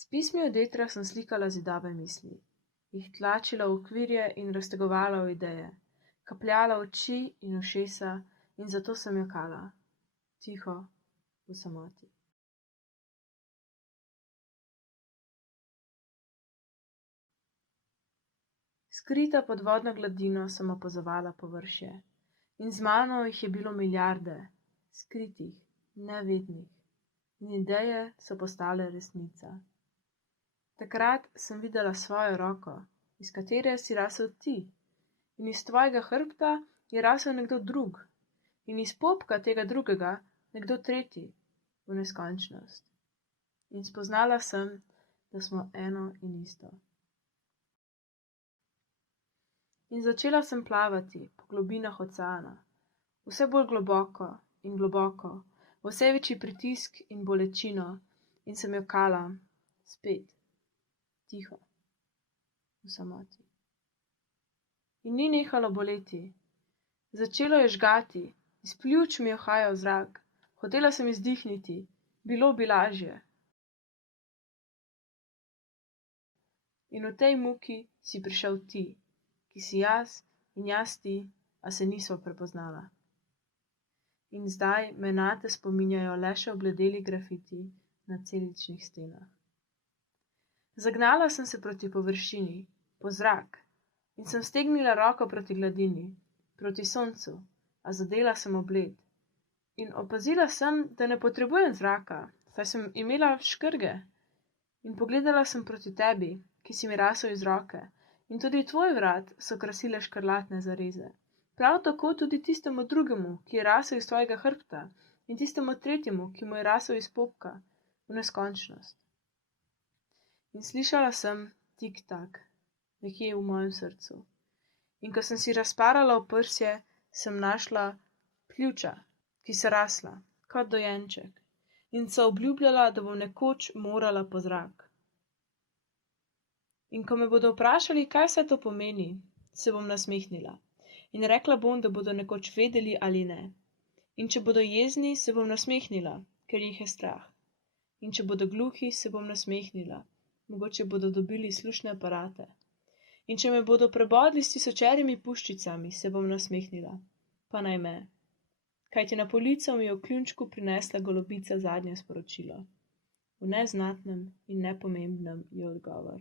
S pismi od etra sem slikala zidave misli, jih tlačila v okvirje in raztegovala v ideje, kapljala oči in ušesa in zato sem jokala, tiho, v samoti. Skrita pod vodno gladino sem opazovala površje in z mano jih je bilo milijarde, skritih, nevednih, in ideje so postale resnica. Takrat sem videla svojo roko, iz katere si rasel ti, in iz tvojega hrbta je rasel nekdo drug, in iz popka tega drugega nekdo tretji, v neskončnost. In spoznala sem, da smo eno in isto. In začela sem plavati po globinah oceana, vse bolj globoko in globoko, v vse večji pritisk in bolečino, in sem jokala, spet, tiho, v samoti. In ni nehalo boleti. Začelo je žgati, iz pljuč mi je uhajal zrak, hotela sem izdihniti, bilo bi lažje. In v tej muki si prišel ti, ki si jaz in jaz ti, a se nisva prepoznala. In zdaj me nate spominjajo le še obledeli grafiti na celičnih stenah. Zagnala sem se proti površini, po zrak, in sem stegnila roko proti gladini, proti soncu, a zadela sem ob led. In opazila sem, da ne potrebujem zraka, saj sem imela škrge. In pogledala sem proti tebi, ki si mi rasel iz roke, in tudi tvoj vrat so krasile škrlatne zareze. Prav tako tudi tistemu drugemu, ki je rasel iz tvojega hrbta, in tistemu tretjemu, ki mu je rasel iz popka, v neskončnost. In slišala sem tik-tak, nekje v mojem srcu. In ko sem si razparala oprsje, sem našla pljuča, ki so rasla, kot dojenček, in so obljubljala, da bom nekoč morala po zrak. In ko me bodo vprašali, kaj vse to pomeni, se bom nasmehnila. In rekla bom, da bodo nekoč vedeli ali ne. In če bodo jezni, se bom nasmehnila, ker jih je strah. In če bodo gluhi, se bom nasmehnila, mogoče bodo dobili slušne aparate. In če me bodo prebodli s tisočerimi puščicami, se bom nasmehnila, pa naj me. Kajti na polico mi je v kljunčku prinesla golobica zadnje sporočilo. V neznatnem in nepomembnem je odgovor.